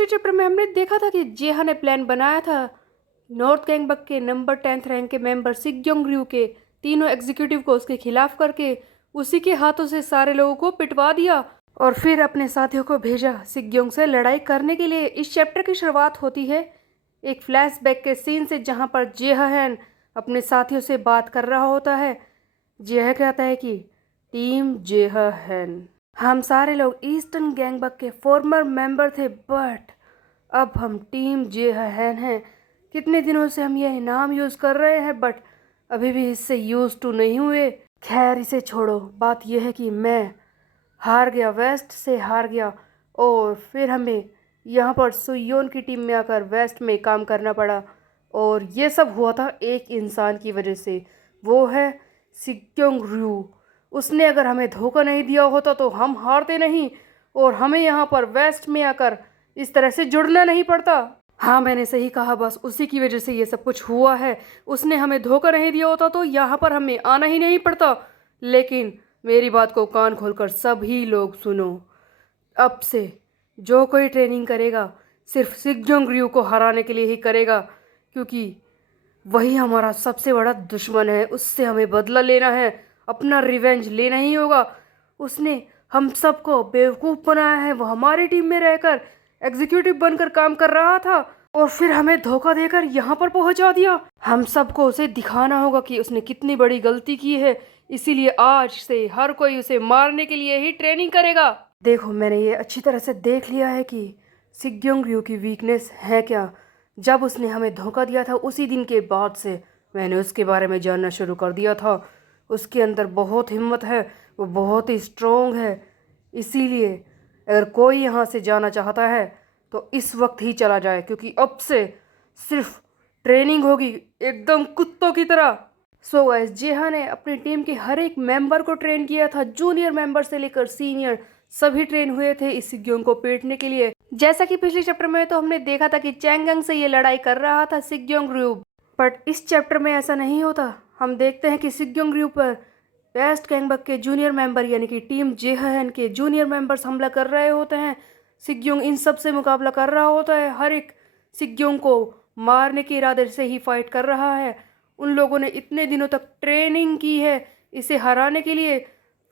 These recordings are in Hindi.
पिछले चैप्टर में हमने देखा था कि जेहा ने प्लान बनाया था नॉर्थ गैंगबक के नंबर 10th रैंक के मेंबर सिग्योंग रयू के तीनों एग्जीक्यूटिव को उसके खिलाफ करके उसी के हाथों से सारे लोगों को पिटवा दिया और फिर अपने साथियों को भेजा सिग्योंग से लड़ाई करने के लिए। इस चैप्टर की शुरुआत होती है एक फ्लैशबैक के सीन से जहां पर जेहान अपने साथियों से बात कर रहा होता है। जेहा कहता है कि टीम जेहान, हम सारे लोग ईस्टर्न गैंगबक के फॉर्मर मेंबर थे, बट अब हम टीम जेहान हैं। कितने दिनों से हम यह नाम यूज़ कर रहे हैं बट अभी भी इससे यूज टू नहीं हुए। खैर इसे छोड़ो, बात यह है कि मैं हार गया, वेस्ट से हार गया और फिर हमें यहाँ पर सुयोन की टीम में आकर वेस्ट में काम करना पड़ा और ये सब हुआ था एक इंसान की वजह से, वो है सिग्योंग रयू। उसने अगर हमें धोखा नहीं दिया होता तो हम हारते नहीं और हमें यहाँ पर वेस्ट में आकर इस तरह से जुड़ना नहीं पड़ता। हाँ मैंने सही कहा, बस उसी की वजह से ये सब कुछ हुआ है। उसने हमें धोखा नहीं दिया होता तो यहाँ पर हमें आना ही नहीं पड़ता। लेकिन मेरी बात को कान खोलकर सभी लोग सुनो, अब से जो कोई ट्रेनिंग करेगा सिर्फ सिग्योंग रयू को हराने के लिए ही करेगा, क्योंकि वही हमारा सबसे बड़ा दुश्मन है। उससे हमें बदला लेना है, अपना रिवेंज लेना ही होगा। उसने हम सबको बेवकूफ़ बनाया है। वो हमारी टीम में रहकर एग्जीक्यूटिव बनकर काम कर रहा था और फिर हमें धोखा देकर यहाँ पर पहुँचा दिया। हम सबको उसे दिखाना होगा कि उसने कितनी बड़ी गलती की है। इसीलिए आज से हर कोई उसे मारने के लिए ही ट्रेनिंग करेगा। देखो मैंने ये अच्छी तरह से देख लिया है कि सिग्योंग रयू की वीकनेस है क्या। जब उसने हमें धोखा दिया था उसी दिन के बाद से मैंने उसके बारे में जानना शुरू कर दिया था। उसके अंदर बहुत हिम्मत है, वो बहुत ही स्ट्रोंग है। इसीलिए अगर कोई यहाँ से जाना चाहता है तो इस वक्त ही चला जाए, क्योंकि अब से सिर्फ ट्रेनिंग होगी एकदम कुत्तों की तरह। सो गाइस, जेहा ने अपनी टीम के हर एक मेंबर को ट्रेन किया था, जूनियर मेंबर से लेकर सीनियर सभी ट्रेन हुए थे इस सिग्योंग को पीटने के लिए। जैसा कि पिछले चैप्टर में तो हमने देखा था कि चैंगंग से ये लड़ाई कर रहा था सिग्योंग रयू, बट इस चैप्टर में ऐसा नहीं होता। हम देखते हैं कि सिग्योंग रयू पर वेस्ट गैंगबक के जूनियर मेंबर यानी कि टीम जेहान के जूनियर मेंबर्स हमला कर रहे होते हैं। सिग्योंग इन सब से मुकाबला कर रहा होता है, हर एक सिग्योंग को मारने के इरादे से ही फाइट कर रहा है। उन लोगों ने इतने दिनों तक ट्रेनिंग की है इसे हराने के लिए,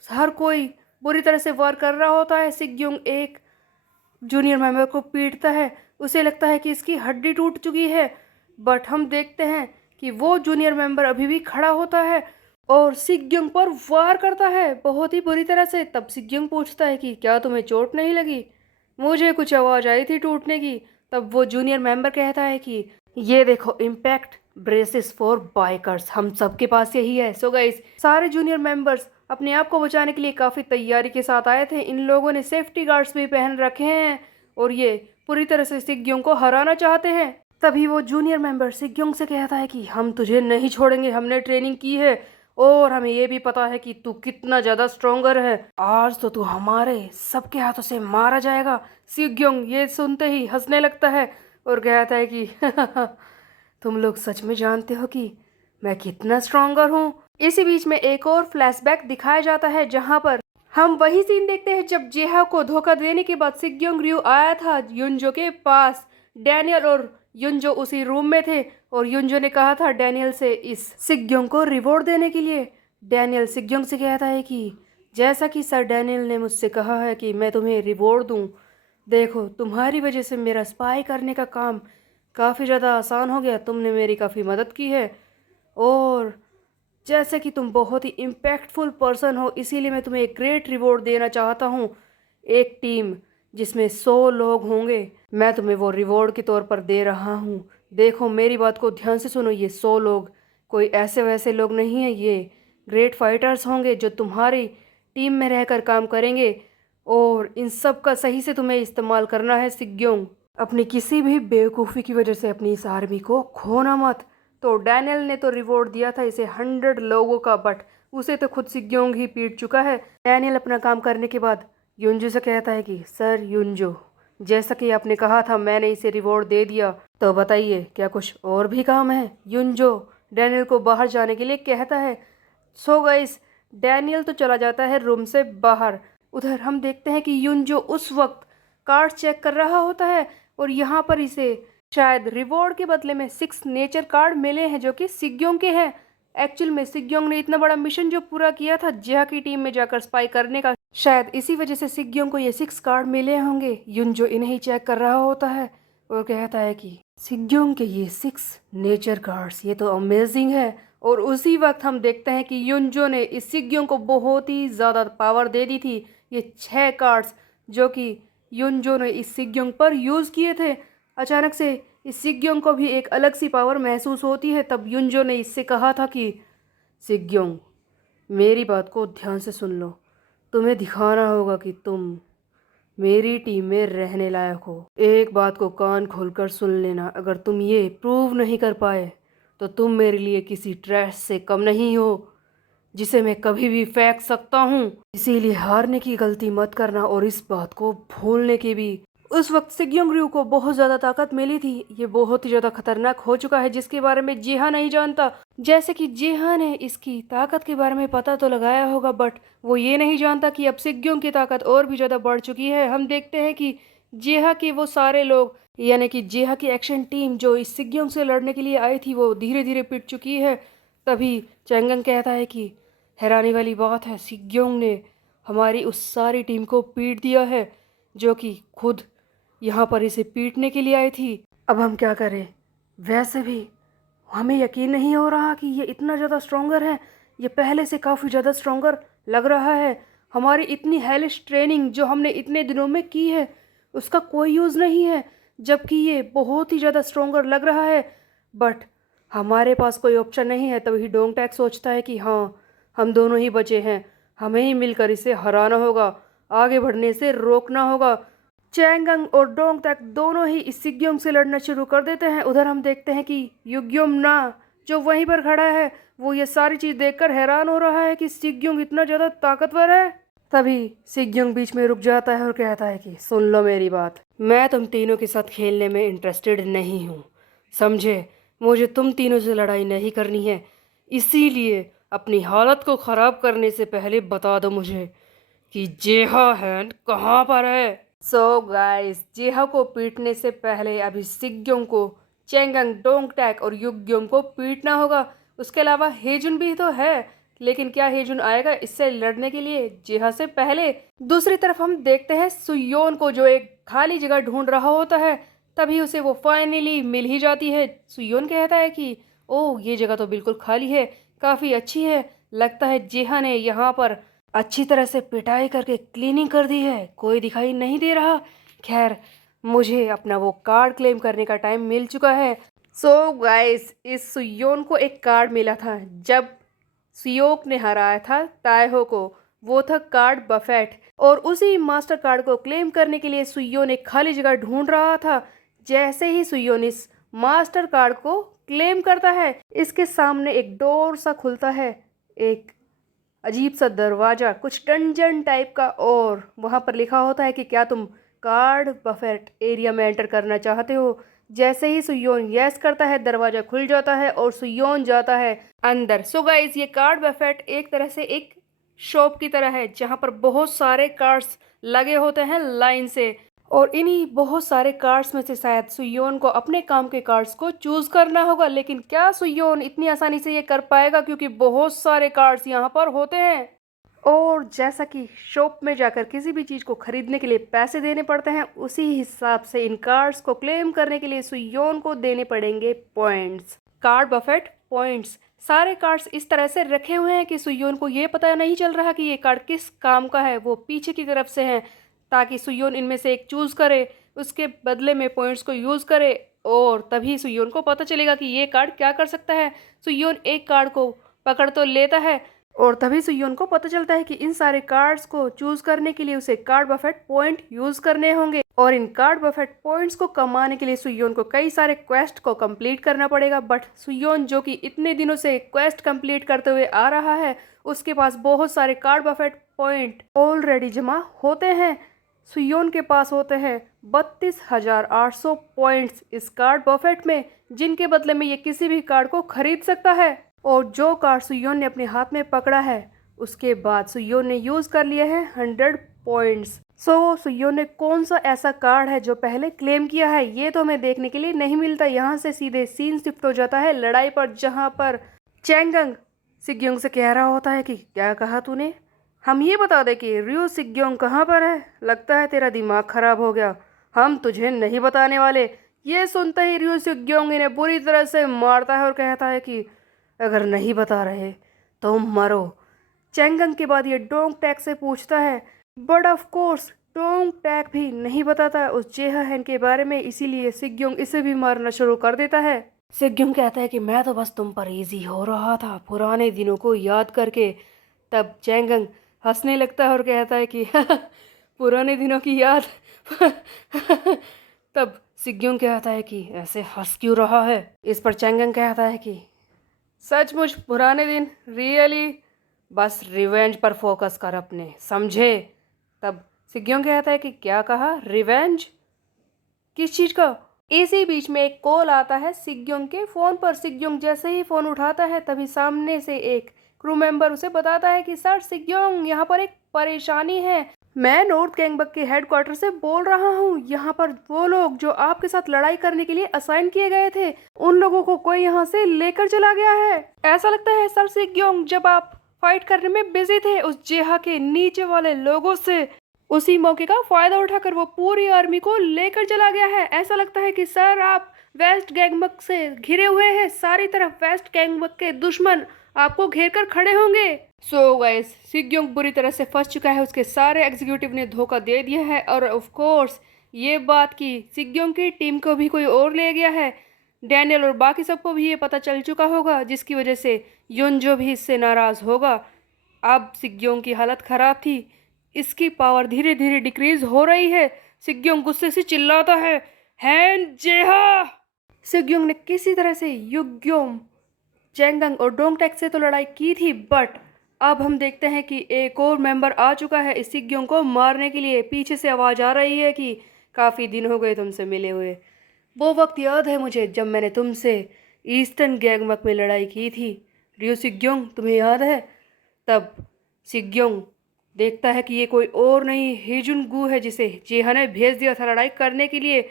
हर कोई बुरी तरह से वार कर रहा होता है। सिग्योंग एक जूनियर मेंबर को पीटता है, उसे लगता है कि इसकी हड्डी टूट चुकी है, बट हम देखते हैं कि वो जूनियर मेंबर अभी भी खड़ा होता है और सिग्योंग पर वार करता है बहुत ही बुरी तरह से। तब सिग्योंग पूछता है कि क्या तुम्हें चोट नहीं लगी? मुझे कुछ आवाज़ आई थी टूटने की। तब वो जूनियर मेंबर कहता है कि ये देखो, इम्पैक्ट ब्रेसेस फॉर बाइकर्स, हम सबके पास यही है। सो गाइस, सारे जूनियर मेंबर्स अपने आप को बचाने के लिए काफ़ी तैयारी के साथ आए थे। इन लोगों ने सेफ्टी गार्ड्स भी पहन रखे हैं और ये पूरी तरह से सिग्योंग को हराना चाहते हैं। तभी वो जूनियर मेंबर सिग्योंग से कहता है कि हम तुझे नहीं छोड़ेंगे, हमने ट्रेनिंग की है और हमें ये भी पता है कि तू कितना ज़्यादा स्ट्रोंगर है। आज तो तू हमारे सबके हाथों से मारा जाएगा। सिग्योंग ये सुनते ही हंसने लगता है और कहता है कि तुम लोग सच में जानते हो कि मैं कितना स्ट्रोंगर हूँ। इसी बीच में एक और फ्लैशबैक दिखाया जाता है जहाँ पर हम वही सीन देखते हैं जब जेहा को धोखा देने के बाद सिग्योंग रयू आया था युनजो के पास। डैनियल और युनजो उसी रूम में थे और युनजो ने कहा था डैनियल से इस सिग्योंग को रिवॉर्ड देने के लिए। डैनियल सिग्योंग से कहता है कि जैसा कि सर डैनियल ने मुझसे कहा है कि मैं तुम्हें रिवॉर्ड दूं, देखो तुम्हारी वजह से मेरा स्पाई करने का काम काफ़ी ज़्यादा आसान हो गया, तुमने मेरी काफ़ी मदद की है और जैसे कि तुम बहुत ही इम्पैक्टफुल पर्सन हो इसीलिए मैं तुम्हें एक ग्रेट रिवॉर्ड देना चाहता हूँ। एक टीम जिसमें 100 लोग होंगे, मैं तुम्हें वो रिवॉर्ड के तौर पर दे रहा हूँ। देखो मेरी बात को ध्यान से सुनो, ये 100 लोग कोई ऐसे वैसे लोग नहीं हैं, ये ग्रेट फाइटर्स होंगे जो तुम्हारी टीम में रहकर काम करेंगे और इन सब का सही से तुम्हें इस्तेमाल करना है। सिग्योंग, अपनी किसी भी बेवकूफ़ी की वजह से अपनी इस आर्मी को खोना मत। तो डैनियल ने तो रिवॉर्ड दिया था इसे 100 लोगों का, बट उसे तो खुद सिग्योंग ही पीट चुका है। डैनियल अपना काम करने के बाद युनजो से कहता है कि सर युनजो, जैसा कि आपने कहा था मैंने इसे रिवॉर्ड दे दिया, तो बताइए क्या कुछ और भी काम है? युनजो डैनियल को बाहर जाने के लिए कहता है। सो गाइस, डैनियल तो चला जाता है रूम से बाहर। उधर हम देखते हैं कि युनजो उस वक्त कार्ड चेक कर रहा होता है। और यहाँ पर इसे शायद रिवॉर्ड के बदले में 6 नेचर कार्ड मिले हैं जो कि सिग्योंग के हैं। एक्चुअल में सिग्योंग ने इतना बड़ा मिशन जो पूरा किया था जिहा की टीम में जाकर स्पाई करने का, शायद इसी वजह से सिग्योंग को ये 6 कार्ड मिले होंगे। युन जो इन्हें ही चेक कर रहा होता है और कहता है कि सिग्योंग के ये 6 नेचर कार्ड्स ये तो अमेजिंग है। और उसी वक्त हम देखते हैं कि युनजो ने इस सिग्योंग को बहुत ही ज़्यादा पावर दे दी थी। ये 6 कार्ड्स जो कि युनजो ने इस सिग्योंग पर यूज़ किए थे, अचानक से इस सिग्योंग को भी एक अलग सी पावर महसूस होती है। तब युनजो ने इससे कहा था कि सिग्योंग, मेरी बात को ध्यान से सुन लो, तुम्हें दिखाना होगा कि तुम मेरी टीम में रहने लायक हो। एक बात को कान खोलकर सुन लेना, अगर तुम ये प्रूव नहीं कर पाए तो तुम मेरे लिए किसी ट्रैश से कम नहीं हो जिसे मैं कभी भी फेंक सकता हूँ। इसीलिए हारने की गलती मत करना और इस बात को भूलने की भी। उस वक्त सिग्योंग रयू को बहुत ज़्यादा ताकत मिली थी। ये बहुत ही ज़्यादा खतरनाक हो चुका है जिसके बारे में जिहा नहीं जानता। जैसे कि जिहा ने इसकी ताकत के बारे में पता तो लगाया होगा, बट वो ये नहीं जानता कि अब सिग्योंग की ताकत और भी ज़्यादा बढ़ चुकी है। हम देखते हैं कि जिहा के वो सारे लोग, यानी कि जिहा की एक्शन टीम जो इस सिग्योंग से लड़ने के लिए आई थी, वो धीरे धीरे पिट चुकी है। तभी चैंगन कहता है कि हैरानी वाली बात है, सिग्योंग ने हमारी उस सारी टीम को पीट दिया है जो कि खुद यहाँ पर इसे पीटने के लिए आई थी। अब हम क्या करें? वैसे भी हमें यकीन नहीं हो रहा कि ये इतना ज़्यादा स्ट्रॉन्गर है। ये पहले से काफ़ी ज़्यादा स्ट्रॉन्गर लग रहा है। हमारी इतनी हेलिश ट्रेनिंग जो हमने इतने दिनों में की है उसका कोई यूज़ नहीं है, जबकि ये बहुत ही ज़्यादा स्ट्रॉन्गर लग रहा है। बट हमारे पास कोई ऑप्शन नहीं है। तभी डोंग टैक सोचता है कि हाँ, हम दोनों ही बचे हैं, हमें ही मिलकर इसे हराना होगा, आगे बढ़ने से रोकना होगा। चैंगंग और डोंग टैक दोनों ही इस सिग्योंग से लड़ना शुरू कर देते हैं। उधर हम देखते हैं कि युग्योम ना जो वहीं पर खड़ा है वो ये सारी चीज़ देखकर हैरान हो रहा है कि सिग्योंग इतना ज़्यादा ताकतवर है। तभी सिग्योंग बीच में रुक जाता है और कहता है कि सुन लो मेरी बात, मैं तुम तीनों के साथ खेलने में इंटरेस्टेड नहीं हूँ, समझे? मुझे तुम तीनों से लड़ाई नहीं करनी है। इसीलिए अपनी हालत को ख़राब करने से पहले बता दो मुझे कि जेहा हैन कहाँ पर है। सो गाइस, जेहा को पीटने से पहले अभी सिग्योंग को चैंगंग, डोंग टैक और युग्योम को पीटना होगा। उसके अलावा हेजुन भी तो है, लेकिन क्या हेजुन आएगा इससे लड़ने के लिए जेहा से पहले? दूसरी तरफ हम देखते हैं सुयोन को जो एक खाली जगह ढूंढ रहा होता है। तभी उसे वो फाइनली मिल ही जाती है। सुयोन कहता है कि ओह, ये जगह तो बिल्कुल खाली है, काफ़ी अच्छी है, लगता है जेहा ने यहाँ पर अच्छी तरह से पिटाई करके क्लीनिंग कर दी है, कोई दिखाई नहीं दे रहा। खैर, मुझे अपना वो कार्ड क्लेम करने का टाइम मिल चुका है। सो गाइस, इस सुयोन को एक कार्ड मिला था जब सियोक ने हराया था ताएहो को, वो था कार्ड बफेट। और उसी मास्टर कार्ड को क्लेम करने के लिए सुयोन एक खाली जगह ढूंढ रहा था। जैसे ही सुयोन इस मास्टर कार्ड को क्लेम करता है, इसके सामने एक डोर सा खुलता है, एक अजीब सा दरवाज़ा, कुछ डंजन टाइप का, और वहाँ पर लिखा होता है कि क्या तुम कार्ड बफेट एरिया में एंटर करना चाहते हो? जैसे ही सुयोन यस करता है, दरवाज़ा खुल जाता है और सुयोन जाता है अंदर। सो गाइस, ये कार्ड बफेट एक तरह से एक शॉप की तरह है जहाँ पर बहुत सारे कार्ड्स लगे होते हैं लाइन से, और इन्हीं बहुत सारे कार्ड्स में से शायद सुयोन को अपने काम के कार्ड्स को चूज़ करना होगा। लेकिन क्या सुयोन इतनी आसानी से ये कर पाएगा, क्योंकि बहुत सारे कार्ड्स यहाँ पर होते हैं। और जैसा कि शॉप में जाकर किसी भी चीज़ को खरीदने के लिए पैसे देने पड़ते हैं, उसी हिसाब से इन कार्ड्स को क्लेम करने के लिए सुयोन को देने पड़ेंगे पॉइंट्स। कार्ड बफेट पॉइंट्स, सारे कार्ड्स इस तरह से रखे हुए हैं कि सुयोन को ये पता नहीं चल रहा कि ये कार्ड किस काम का है। वो पीछे की तरफ से हैं ताकि सुयोन इनमें से एक चूज़ करे, उसके बदले में पॉइंट्स को यूज़ करे, और तभी सुयोन को पता चलेगा कि ये कार्ड क्या कर सकता है। सुयोन एक कार्ड को पकड़ तो लेता है, और तभी सुयोन को पता चलता है कि इन सारे कार्ड्स को चूज़ करने के लिए उसे कार्ड बफेट पॉइंट यूज़ करने होंगे, और इन कार्ड बफेट पॉइंट्स को कमाने के लिए सुयोन को कई सारे क्वेस्ट को कंप्लीट करना पड़ेगा। बट सुयोन जो कि इतने दिनों से क्वेस्ट कंप्लीट करते हुए आ रहा है, उसके पास बहुत सारे कार्ड बफेट पॉइंट ऑलरेडी जमा होते हैं। सुयोन के पास होते हैं 32,800 पॉइंट्स इस कार्ड बफेट में, जिनके बदले में ये किसी भी कार्ड को खरीद सकता है। और जो कार्ड सुयोन ने अपने हाथ में पकड़ा है, उसके बाद सुयोन ने यूज़ कर लिए हैं 100 पॉइंट्स। सुयो ने कौन सा ऐसा कार्ड है जो पहले क्लेम किया है, ये तो हमें देखने के लिए नहीं मिलता। यहाँ से सीधे सीन शिफ्ट हो जाता है लड़ाई पर, जहाँ पर चैंगंग सिग्योंग से कह रहा होता है कि क्या कहा तूने, हम ये बता दे कि रियो सिग्योंग कहाँ पर है। लगता है तेरा दिमाग खराब हो गया, हम तुझे नहीं बताने वाले। ये सुनते ही रियो सिग्योंग इन्हें बुरी तरह से मारता है और कहता है कि अगर नहीं बता रहे तो मरो। चैंगंग के बाद ये डोंग टैक से पूछता है, बट ऑफ कोर्स डोंग टैक भी नहीं बताता उस जेहा हैन के बारे में, इसीलिए सिग्योंग इसे भी मारना शुरू कर देता है। सिग्योंग कहता है कि मैं तो बस तुम पर इजी हो रहा था पुराने दिनों को याद करके। तब चैंगंग हंसने लगता है और कहता है कि पुराने दिनों की याद। तब सिग्योंग कहता है कि ऐसे हंस क्यों रहा है। इस पर चैंगंग कहता है कि सचमुच पुराने दिन, रियली, बस रिवेंज पर फोकस कर अपने, समझे। तब सिग्योंग कहता है कि क्या कहा, रिवेंज, किस चीज़ का। इसी बीच में एक कॉल आता है सिग्योंग के फ़ोन पर। सिग्योंग जैसे ही फ़ोन उठाता है तभी सामने से एक क्रू मेंबर उसे बताता है कि सर सिग्योंग, यहाँ पर एक परेशानी है। मैं नॉर्थ गैंगबक के हेडक्वार्टर से बोल रहा हूँ। यहाँ पर वो लोग जो आपके साथ लड़ाई करने के लिए असाइन किए गए थे, उन लोगों को कोई यहाँ से लेकर चला गया है। ऐसा लगता है सर सिग्योंग, जब आप फाइट करने में बिजी थे उस जेहा के नीचे वाले लोगों से, उसी मौके का फायदा उठाकर वो पूरी आर्मी को लेकर चला गया है। ऐसा लगता है कि सर आप वेस्ट गैंगबक से घिरे हुए हैं, सारी तरफ वेस्ट गैंगबक के दुश्मन आपको घेर कर खड़े होंगे। सो गाइस, सिग्योंग बुरी तरह से फंस चुका है, उसके सारे एग्जीक्यूटिव ने धोखा दे दिया है और ऑफ कोर्स ये बात कि सिग्योंग की टीम को भी कोई और ले गया है। डैनियल और बाकी सबको भी ये पता चल चुका होगा, जिसकी वजह से युनजो भी इससे नाराज़ होगा। अब सिग्योंग की हालत ख़राब थी, इसकी पावर धीरे धीरे डिक्रीज हो रही है। सिग्योंग गुस्से से चिल्लाता है, हैन जेहा। सिग्योंग ने किसी तरह से युग्योम, चैंगंग और डोंगटेक से तो लड़ाई की थी, बट अब हम देखते हैं कि एक और मेंबर आ चुका है इस सिग्योंग को मारने के लिए। पीछे से आवाज़ आ रही है कि काफ़ी दिन हो गए तुमसे मिले हुए। वो वक्त याद है मुझे जब मैंने तुमसे ईस्टर्न गैंगबक में लड़ाई की थी, रियो सिग्योंग, तुम्हें याद है। तब सिग्योंग देखता है कि ये कोई और नहीं, हेजुन गू है, जिसे जेहा ने भेज दिया था लड़ाई करने के लिए।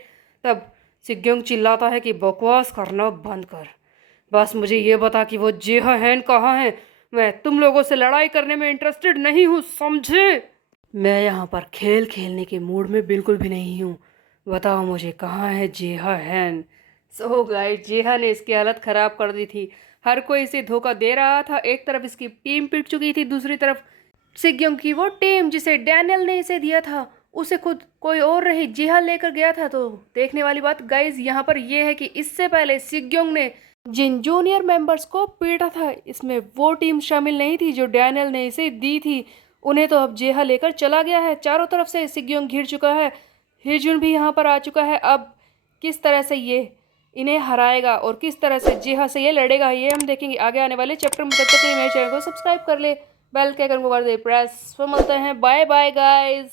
तब सिग्योंग चिल्लाता है कि बकवास करना बंद कर, बस मुझे ये बता कि वो जेहा हैन कहाँ है। मैं तुम लोगों से लड़ाई करने में इंटरेस्टेड नहीं हूँ, समझे। मैं यहाँ पर खेल खेलने के मूड में बिल्कुल भी नहीं हूँ, बताओ मुझे कहाँ है जेहा हैन। सो गाइस, जेहा ने इसकी हालत ख़राब कर दी थी। हर कोई इसे धोखा दे रहा था। एक तरफ इसकी टीम पिट चुकी थी, दूसरी तरफ सिग्योंग की वो टीम जिसे डैनियल ने इसे दिया था, उसे खुद कोई और नहीं जेहा लेकर गया था। तो देखने वाली बात गाइज यहाँ पर यह है कि इससे पहले सिग्योंग ने जिन जूनियर मेंबर्स को पीटा था, इसमें वो टीम शामिल नहीं थी जो डैनियल ने इसे दी थी। उन्हें तो अब जेहा लेकर चला गया है। चारों तरफ से सिग्योंग घिर चुका है, हेजुन भी यहाँ पर आ चुका है। अब किस तरह से ये इन्हें हराएगा और किस तरह से जेहा से ये लड़ेगा, ये हम देखेंगे आगे आने वाले चैप्टर में। तब तक के लिए मेरे चैनल को सब्सक्राइब कर ले, बेल के आइकन को कर दे प्रेस। फिर मिलते हैं, बाय बाय गाइस।